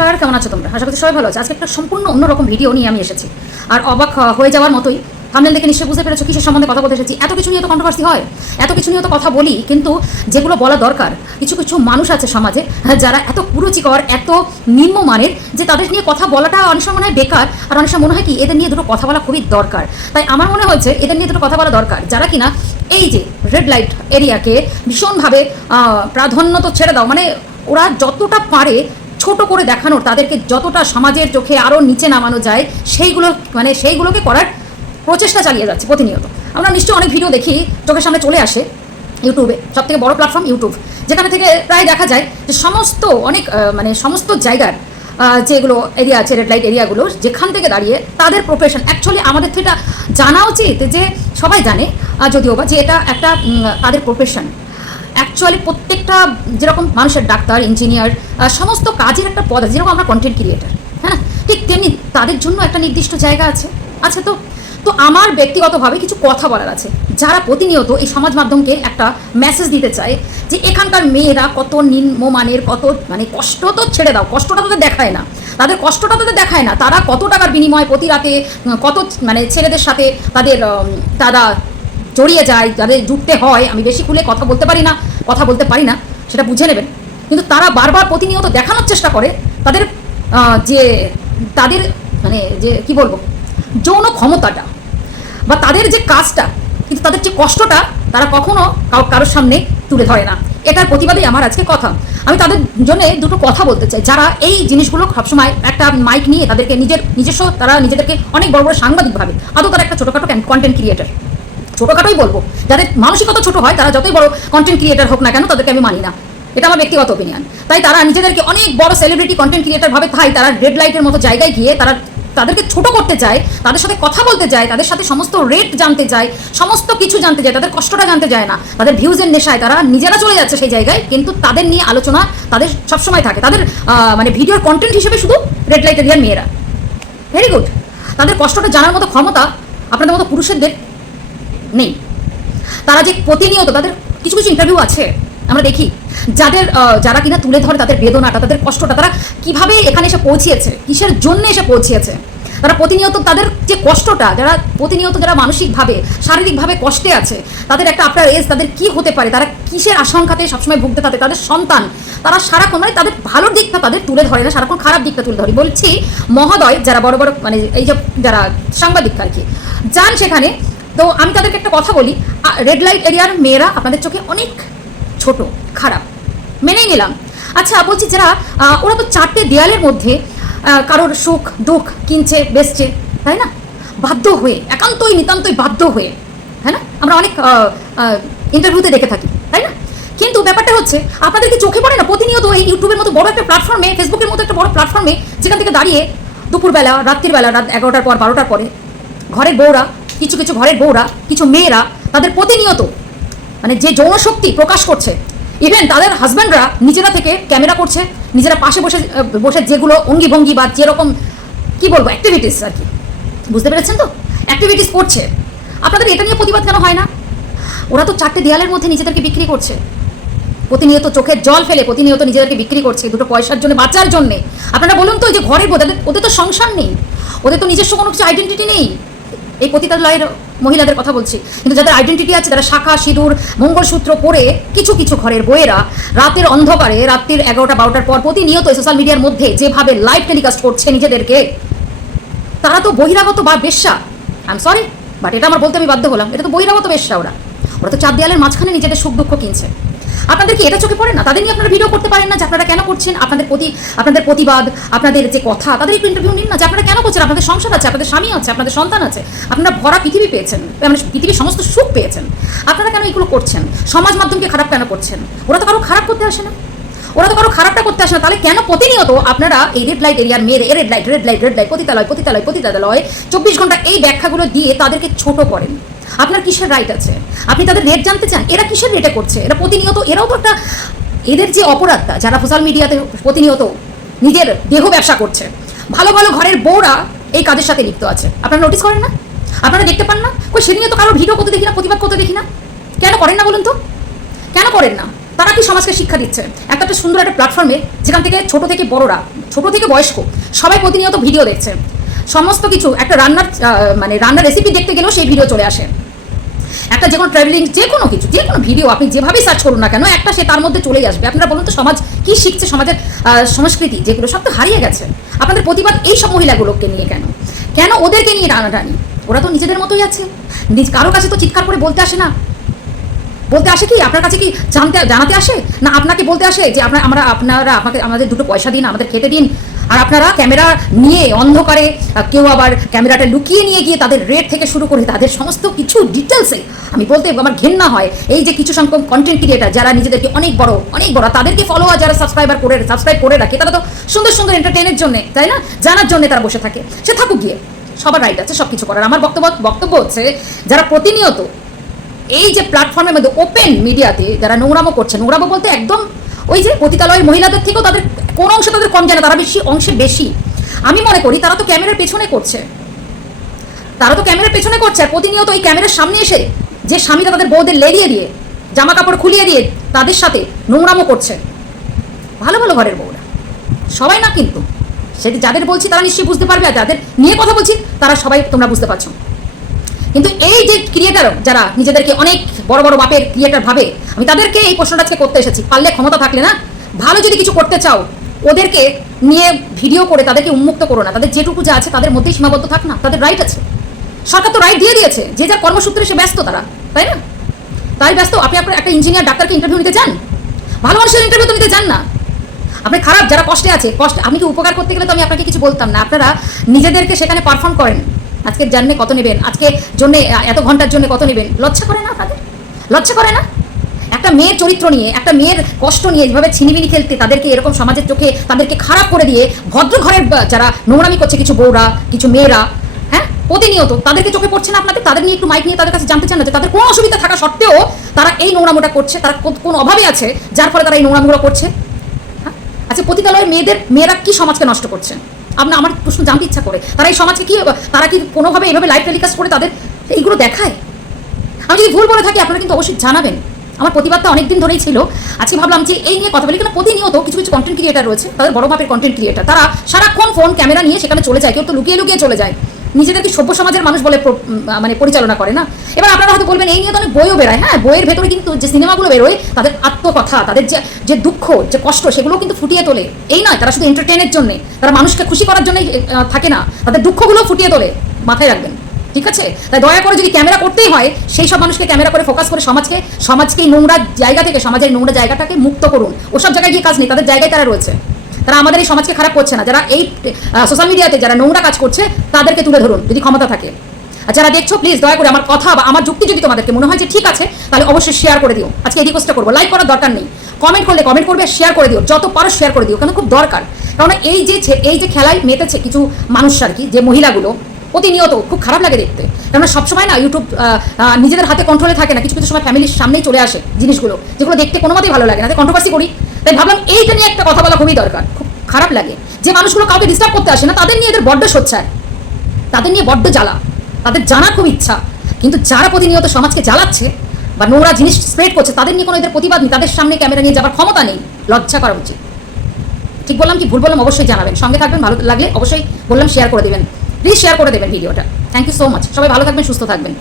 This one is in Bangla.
নমস্কার কেমন আছো তোমরা? আশা করছি সবাই ভালো আছে। আজকে একটা সম্পূর্ণ অন্যরকম ভিডিও নিয়ে আমি এসেছি। আর অবাক হয়ে যাওয়ার মতোই। থামনেল দেখে নিশ্চয়ই বুঝতে পেরেছ কিসের সম্বন্ধে কথা বলতে এসেছি। এত কিছু নিয়ে তো কন্ট্রোভার্সি হয় এত কিছু নিয়ে তো কথা বলি কিন্তু যেগুলো বলা দরকার কিছু কিছু মানুষ আছে সমাজে হ্যাঁ, যারা এত কুরুচিকর এত নিম্নমানের যে তাদের নিয়ে কথা বলাটা অনেক সময় মনে হয় বেকার আর অনেক সময় মনে হয় কি এদের নিয়ে দুটো কথা বলা খুবই দরকার। তাই আমার মনে হয়েছে এদের নিয়ে দুটো কথা বলা দরকার। যারা কিনা এই যে রেড লাইট এরিয়াকে ভীষণভাবে প্রাধান্য তো ছেড়ে দাও মানে ওরা যতটা পারে ছোট করে দেখানোর, তাদেরকে যতটা সমাজের চোখে আরও নিচে নামানো যায়, সেইগুলো মানে সেইগুলোকে করার প্রচেষ্টা চালিয়ে যাচ্ছে প্রতিনিয়ত। আমরা নিশ্চয়ই অনেক ভিডিও দেখি, চোখের সামনে চলে আসে ইউটিউবে সব থেকে বড় প্ল্যাটফর্ম ইউটিউব যেখানে থেকে প্রায় দেখা যায় যে সমস্ত অনেক মানে সমস্ত জায়গার যেগুলো এরিয়া আছে রেড লাইট এরিয়াগুলো যেখান থেকে দাঁড়িয়ে তাদের প্রফেশন অ্যাকচুয়ালি আমাদের তো এটা জানা উচিত যে সবাই জানে যদিও বা যে এটা একটা তাদের প্রফেশন অ্যাকচুয়ালি প্রত্যেকটা যেরকম মানুষের ডাক্তার ইঞ্জিনিয়ার সমস্ত কাজের একটা পদ আছে, যেরকম আমরা কন্টেন্ট ক্রিয়েটার হ্যাঁ? ঠিক তেমনি তাদের জন্য একটা নির্দিষ্ট জায়গা আছে আচ্ছা তো? তো আমার ব্যক্তিগতভাবে কিছু কথা বলার আছে। যারা প্রতিনিয়ত এই সমাজ মাধ্যমকে একটা মেসেজ দিতে চায় যে এখানকার মেয়েরা কত নিম্নমানের, কত মানে কষ্ট তো ছেড়ে দাও, কষ্টটা তোদের দেখায় না। তাদের কষ্টটা তোদের দেখায় না। তারা কত টাকার বিনিময়ে প্রতি রাতে কত মানে ছেলেদের সাথে তাদের তারা জড়িয়ে যায়, যাদের জুটতে হয়, আমি বেশি খুলে কথা বলতে পারি না, কথা বলতে পারি না, সেটা বুঝে নেবেন। কিন্তু তারা বারবার প্রতিনিয়ত দেখানোর চেষ্টা করে, তাদের যে তাদের মানে যে, কি বলব, যৌন ক্ষমতাটা বা তাদের যে কাজটা, কিন্তু তাদের যে কষ্টটা, তারা কখনো কারোর সামনে তুলে ধরে না। এটার প্রতিবাদেই আমার আজকে কথা। আমি তাদের জন্য দুটো কথা বলতে চাই। যারা এই জিনিসগুলো সবসময় একটা মাইক নিয়ে তাদেরকে নিজের, নিজস্ব, তারা নিজেদেরকে অনেক বড় বড় সাংবাদিক ভাবে আদৌ তারা একটা ছোটোখাটো কন্টেন্ট ক্রিয়েটার ছোটোখাটোই বলব। যাদের মানসিকতা ছোট হয়, তারা যতই বড় কন্টেন্ট ক্রিয়েটার হোক না কেন, তাদেরকে আমি মানি না। এটা আমার ব্যক্তিগত ওপিনিয়ন তাই তারা নিজেদেরকে অনেক বড় সেলিব্রিটি কন্টেন্ট ক্রিয়েটার ভাবে তারা রেড লাইটের মতো জায়গায় গিয়ে তারা তাদেরকে ছোট করতে চায়, তাদের সাথে কথা বলতে যায় তাদের সাথে সমস্ত রেট জানতে চায়, সমস্ত কিছু জানতে চায়, তাদের কষ্টটা জানতে যায় না। তাদের ভিউজের নেশায় তারা নিজেরা চলে যাচ্ছে সেই জায়গায়, কিন্তু তাদের নিয়ে আলোচনা তাদের সবসময় থাকে। তাদের মানে ভিডিওর কন্টেন্ট হিসেবে শুধু রেড লাইট এরিয়ার মেয়েরা। ভেরি গুড তাদের কষ্টটা জানার মতো ক্ষমতা আপনাদের মতো পুরুষদের নেই। তারা যে প্রতিনিয়ত তাদের কিছু কিছু ইন্টারভিউ আছে, আমরা দেখি। যাদের যারা কিনা তুলে ধরে তাদের বেদনাটা, তাদের কষ্টটা, তারা কীভাবে এখানে এসে পৌঁছিয়েছে, কিসের জন্য এসে পৌঁছিয়েছে? তারা প্রতিনিয়ত তাদের যে কষ্টটা, যারা প্রতিনিয়ত যারা মানসিকভাবে, শারীরিকভাবে কষ্টে আছে, তাদের একটা আফটার এজ তাদের কি হতে পারে, তারা কিসের আশঙ্কাতে সবসময় ভুগতে থাকে তাদের সন্তান, তারা সারাক্ষণ মানে তাদের ভালো দিকটা তাদের তুলে ধরে না, সারাক্ষণ খারাপ দিকটা তুলে ধরে। বলছি মহোদয়, যারা বড় বড় মানে এই যে যারা সাংবাদিক আর কি, যান সেখানে তো আমি তাদেরকে একটা কথা বলি রেড লাইট এরিয়ার মেয়েরা আপনাদের চোখে অনেক ছোট, খারাপ। মেনেই নিলাম। আচ্ছা বলছি যারা ওরা তো চারটে দেয়ালের মধ্যে কারোর সুখ দুঃখ কিনছে, বেচছে, তাই না? বাধ্য হয়ে, একান্তই, নিতান্তই বাধ্য হয়ে হ্যাঁ না? আমরা অনেক ইন্টারভিউতে দেখে থাকি, তাই না? কিন্তু ব্যাপারটা হচ্ছে, আপনাদের কি চোখে পড়ে না? প্রতিনিয়ত এই ইউটিউবের মতো বড় একটা প্ল্যাটফর্মে ফেসবুকের মতো একটা বড় প্ল্যাটফর্মে যেখান থেকে দাঁড়িয়ে দুপুরবেলা রাত্রির বেলা রাত এগারোটার পর, বারোটার পরে, ঘরের বউরা কিছু কিছু ঘরের বউরা কিছু মেয়েরা তাদের প্রতিনিয়ত মানে যে যৌন শক্তি প্রকাশ করছে ইভেন তাদের হাজব্যান্ডরা নিজেরা থেকে ক্যামেরা করছে নিজেরা পাশে বসে বসে যেগুলো অঙ্গি ভঙ্গি বা যেরকম কি বলব অ্যাক্টিভিটিস আর কি। বুঝতে পেরেছেন তো? অ্যাক্টিভিটিস করছে। আপনাদের এটা নিয়ে প্রতিবাদ কেন হয় না? ওরা তো চারটে দেয়ালের মধ্যে নিজেদেরকে বিক্রি করছে। প্রতিনিয়ত চোখের জল ফেলে প্রতিনিয়ত নিজেদেরকে বিক্রি করছে দুটো পয়সার জন্য বাঁচার জন্যে। আপনারা বলুন তো যে বউ, ওদের তো সংসার নেই। ওদের তো নিজস্ব কোনো কিছু আইডেন্টিটি নেই। এই পতিতালয়ের মহিলাদের কথা বলছি। কিন্তু যাদের আইডেন্টিটি আছে তারা শাখা, সিঁদুর, মঙ্গলসূত্র পরে কিছু কিছু ঘরের বইয়েরা রাতের অন্ধকারে রাত্রির এগারোটা, বারোটার পর প্রতিনিয়ত সোশ্যাল মিডিয়ার মধ্যে যেভাবে লাইভ টেলিকাস্ট করছে নিজেদেরকে, তারা তো বহিরাগত বা বেশ্যা। আই এম সরি বাট এটা আমার বলতে আমি বাধ্য হলাম। এটা তো বহিরাগত বেশ্যা ওরা। ওরা তো চার দেয়ালের মাঝখানে নিজেদের সুখ দুঃখ কিনছে। আপনাদের কি এটা চোখে পড়ে না? তাদের নিয়ে আপনারা ভিডিও করতে পারেন না যে আপনারা কেন করছেন? আপনাদের প্রতি, আপনাদের প্রতিবাদ, আপনাদের যে কথা, তাদের একটু ইন্টারভিউ নিন না যে আপনারা কেন করছেন? আপনাদের সংসার আছে, আপনাদের স্বামী আছে, আপনাদের সন্তান আছে, আপনারা ভরা পৃথিবী পেয়েছেন মানে পৃথিবীর সমস্ত সুখ পেয়েছেন। আপনারা কেন এগুলো করছেন? সমাজ মাধ্যমকে খারাপ কেন করছেন? ওরা তো কারও খারাপ করতে আসে না। ওরা তো কারও খারাপটা করতে আসে না। তাহলে কেন প্রতিনিয়ত আপনারা এই রেড লাইট এরিয়ার মেয়ের red light red light red light পতিতালয় পতিতালয় পতিতালয়, চব্বিশ ঘণ্টা এই ব্যাখ্যাগুলো দিয়ে তাদেরকে ছোট করেন? আপনার কিসের রাইট আছে? আপনি তাদের রেট জানতে চান, এরা কিসের রেটে করছে? এরা প্রতিনিয়ত, এরাও তো একটা, এদের যে অপরাধটা, যারা সোশ্যাল মিডিয়াতে প্রতিনিয়ত নিজের দেহ ব্যবসা করছে, ভালো ভালো ঘরের বউরা এই কাজের সাথে লিপ্ত আছে। আপনারা নোটিস করেন না? আপনারা দেখতে পান না? কই সে নিয়ে তো কারও ভিডিও করতে দেখি না, প্রতিবাদ করতে দেখি না? কেন করেন না বলুন তো? কেন করেন না? তারা কি সমাজকে শিক্ষা দিচ্ছে? একটা একটা সুন্দর একটা প্ল্যাটফর্মে যেখান থেকে ছোট থেকে বড়রা, ছোট থেকে বয়স্ক, সবাই প্রতিনিয়ত ভিডিও দেখছে। সমস্ত কিছু, একটা রান্নার মানে রান্নার রেসিপি দেখতে গেলেও সেই ভিডিও চলে আসে। একটা যে কোনো ট্রাভেলিং যে কোনো কিছু, যে কোনো ভিডিও আপনি যেভাবেই সার্চ করুন না কেন, একটা সে তার মধ্যে চলেই আসবে। আপনারা বলুন তো সমাজ কি শিখছে সমাজের সংস্কৃতি, যেগুলো সব তো হারিয়ে গেছে। আপনাদের প্রতিবাদ এই সব মহিলাগুলোকে নিয়ে কেন? কেন ওদেরকে নিয়ে টানাটানি? ওরা তো নিজেদের মতোই আছে। নিজ, কারও কাছে তো চিৎকার করে বলতে আসে না। বলতে আসে কি, আপনার কাছে কি জানতে, জানাতে আসে? না, আপনাকে বলতে আসে যে আপনার আমরা আপনারা আপনাকে, আমাদের দুটো পয়সা দিন, আমাদের খেতে দিন আর আপনারা ক্যামেরা নিয়ে, অন্ধকারে কেউ আবার ক্যামেরাটা লুকিয়ে নিয়ে গিয়ে তাদের রেট থেকে শুরু করে তাদের সমস্ত কিছু ডিটেলসে আমি বলতে আমার ঘেন্না হয়। এই যে কিছু সংখ্যক কন্টেন্ট ক্রিয়েটার যারা নিজেদেরকে অনেক বড় অনেক বড়, তাদেরকে ফলোয়ার যারা সাবস্ক্রাইবার করে সাবস্ক্রাইব করে রাখে, তারা তো সুন্দর সুন্দর এন্টারটেনের জন্য, তাই না? জানার জন্য তারা বসে থাকে। সে থাকুক গিয়ে, সবার রাইট আছে সব কিছু করার। আমার বক্তব্য বক্তব্য হচ্ছে, যারা প্রতিনিয়ত এই যে প্ল্যাটফর্মের মধ্যে ওপেন মিডিয়াতে যারা নোংরামো করছে, নোংরামো বলতে একদম ওই যে পতিতালয় মহিলাদের থেকেও তাদের কোন অংশে তাদের কম জানে, তারা বেশি অংশে বেশি। আমি মনে করি তারা তো ক্যামেরার পেছনে করছে। তারা তো ক্যামেরার পেছনে করছে আর প্রতিনিয়ত ওই ক্যামেরার সামনে এসে যে স্বামীরা তাদের বউদের লেরিয়ে দিয়ে জামা কাপড় খুলিয়ে দিয়ে তাদের সাথে নোংরামো করছে। ভালো ভালো ঘরের বউরা। সবাই না কিন্তু। সেটা যাদের বলছি তারা নিশ্চয়ই বুঝতে পারবে, আর যাদের নিয়ে কথা বলছি তারা সবাই তোমরা বুঝতে পারছ। কিন্তু এই যে ক্রিয়েটার যারা নিজেদেরকে অনেক বড় বড় বাপের ক্রিয়েটার ভাবে, আমি তাদেরকে এই প্রশ্নটা আজকে করতে এসেছি। পারলে ক্ষমতা থাকলে না? ভালো যদি কিছু করতে চাও, ওদেরকে নিয়ে ভিডিও করে তাদেরকে উন্মুক্ত করো না। তাদের যেটুকু যা আছে তাদের মধ্যেই সীমাবদ্ধ থাক না। তাদের রাইট আছে। সরকার তো রাইট দিয়ে দিয়েছে। যে যার কর্মসূত্রে সে ব্যস্ত তারা। তাই না? তাই ব্যস্ত? আপনি আপনার একটা ইঞ্জিনিয়ার ডাক্তারকে ইন্টারভিউ নিতে চান? ভালো মানুষের ইন্টারভিউ তো নিতে চান না। আপনি খারাপ, যারা কষ্টে আছে, কষ্ট আমি কি উপকার করতে গেলে তো আমি আপনাকে কিছু বলতাম না। আপনারা নিজেদেরকে সেখানে পারফর্ম করেন। আজকের জানলে কত নেবেন? আজকে জন্য এত ঘণ্টার জন্য কত নেবেন? লজ্জা করে না আপনাদের লজ্জা করে না? একটা মেয়ের চরিত্র নিয়ে, একটা মেয়ের কষ্ট নিয়ে যেভাবে ছিনিমিনি খেলতে তাদেরকে এরকম সমাজের চোখে তাদেরকে খারাপ করে দিয়ে ভদ্র ঘরের যারা নোংরামি করছে কিছু বউরা, কিছু মেয়েরা হ্যাঁ? প্রতিনিয়ত তাদেরকে চোখে পড়ছে না আপনাদের? তাদের নিয়ে একটু মাইক নিয়ে তাদের কাছে জানতে চান না যে তাদের কোনো অসুবিধা থাকা সত্ত্বেও তারা এই নোংরামোটা করছে? তারা কোন অভাবে আছে যার ফলে তারা এই নোংরামোটা করছে? হ্যাঁ? আচ্ছা পতিতালয়ের মেয়েদের, মেয়েরা কি সমাজকে নষ্ট করছে? আপনার আমার প্রশ্ন জানতে ইচ্ছা করে। তারা এই সমাজে কি, তারা কি কোনোভাবে এইভাবে লাইভ টেলিকাস্ট করে তাদের এইগুলো দেখায়? আমি যদি ভুল বলে থাকি, আপনারা কিন্তু অবশ্যই জানাবেন। আমার প্রতিবাদটা অনেকদিন ধরেই ছিল। আজকে ভাবলাম যে এই নিয়ে কথা বলি কেন প্রতিনিয়ত কিছু কিছু কন্টেন্ট ক্রিয়েটার রয়েছে, তাদের বড় মাপের কন্টেন্ট ক্রিয়েটার তারা সারাক্ষণ ফোন ক্যামেরা নিয়ে সেখানে চলে যায়, কেউ তো লুকিয়ে লুকিয়ে চলে যায়। নিজেদেরকে সভ্য সমাজের মানুষ বলে মানে পরিচালনা করে, না? এবার আপনারা হয়তো বলবেন, এই নিয়ে তো অনেক বইও বেরোয় হ্যাঁ? বইয়ের ভেতরে কিন্তু যে সিনেমাগুলো বেরোয়, তাদের আত্মকথা, তাদের যে যে দুঃখ, যে কষ্ট সেগুলো কিন্তু ফুটিয়ে তোলে। এই নয়, তারা শুধু এন্টারটেনের জন্য, তারা মানুষকে খুশি করার জন্যই থাকে না। তাদের দুঃখগুলো ফুটিয়ে তোলে, মাথায় রাখবেন, ঠিক আছে? তাই দয়া করে যদি ক্যামেরা করতেই হয়, সেই সব মানুষকে ক্যামেরা করে ফোকাস করে সমাজকে সমাজকে নোংরা জায়গা থেকে, সমাজের নোংরা জায়গাটাকে মুক্ত করুন। ওসব জায়গায় গিয়ে কাজ নেই, তাদের জায়গায় তারা রয়েছে। তারা আমাদের এই সমাজকে খারাপ করছে না। যারা এই সোশ্যাল মিডিয়াতে যারা নোংরা কাজ করছে, তাদেরকে তুলে ধরুন, যদি ক্ষমতা থাকে। আর যারা দেখছ প্লিজ দয়া করে আমার কথা বা আমার যুক্তি যদি তোমাদেরকে মনে হয় যে ঠিক আছে, তাহলে অবশ্যই শেয়ার করে দিও। আজকে এই রিকোয়েস্টটা করব। লাইক করার দরকার নেই। কমেন্ট করলে কমেন্ট করবে শেয়ার করে দিও। যত পারো শেয়ার করে দিও, কেন খুব দরকার। কারণ এই যে এই যে খেলায় মেতেছে কিছু মানুষ আর কি, যে মহিলাগুলো, প্রতিনিয়ত খুব খারাপ লাগে দেখতে। কেননা সবসময় না ইউটিউব নিজেদের হাতে কন্ট্রোলে থাকে না। কিছু কিছু সময় ফ্যামিলির সামনেই চলে আসে জিনিসগুলো, যেগুলো দেখতে কোনো মতেই ভালো লাগে না। কন্ট্রোভার্সি করি। তাই ভাবলাম এইটা নিয়ে একটা কথা বলা খুবই দরকার। খুব খারাপ লাগে যে মানুষগুলো কাউকে ডিস্টার্ব করতে আসে না, তাদের নিয়ে এদের বড্ড সোচ্চায় তাদের নিয়ে বড্ড জ্বালা। তাদের জানার খুব ইচ্ছা। কিন্তু যারা প্রতিনিয়ত সমাজকে জ্বালাচ্ছে বা নোংরা জিনিস স্প্রেড করছে, তাদের নিয়ে কোনো এদের প্রতিবাদ নেই। তাদের সামনে ক্যামেরা নিয়ে যাবার ক্ষমতা নেই। লজ্জা করা উচিত। ঠিক বললাম কি? ভুল বললাম অবশ্যই জানাবেন। সঙ্গে থাকবেন, ভালো লাগলে অবশ্যই বললাম শেয়ার করে দেবেন। প্লিজ শেয়ার করে দেবেন ভিডিওটা থ্যাংক ইউ সো মাচ সবাই ভালো থাকবেন, সুস্থ থাকবেন।